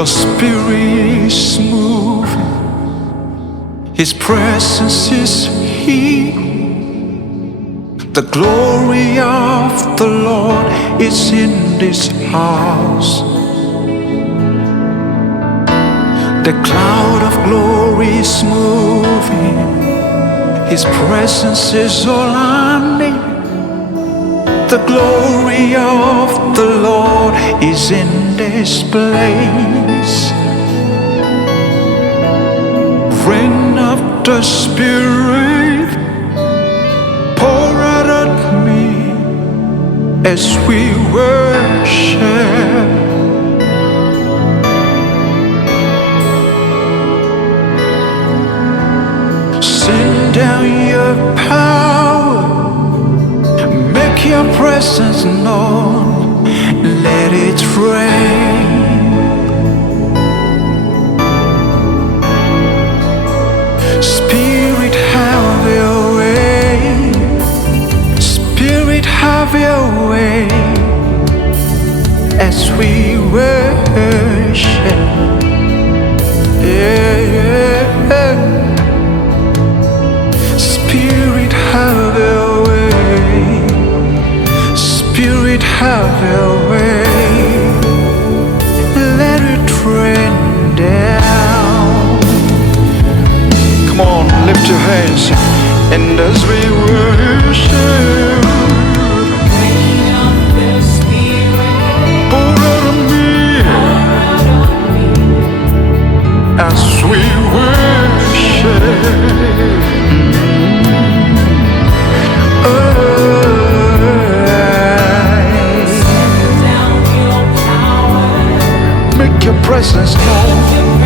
God's Spirit is moving, His presence is here. The glory of the Lord is in this house. The cloud of glory is moving, His presence is all I need. The glory of the Lord is in this place. Rain of the Spirit, pour out at me as we worship. Send down your power, make your presence known, let it rain. Spirit, have your way. Spirit, have your way as we worship. Yeah, yeah. Spirit, have your way. Spirit, have your way. Let it rain down. Come on, lift your hands, and as we worship, pour out on me as we worship. Make your presence known.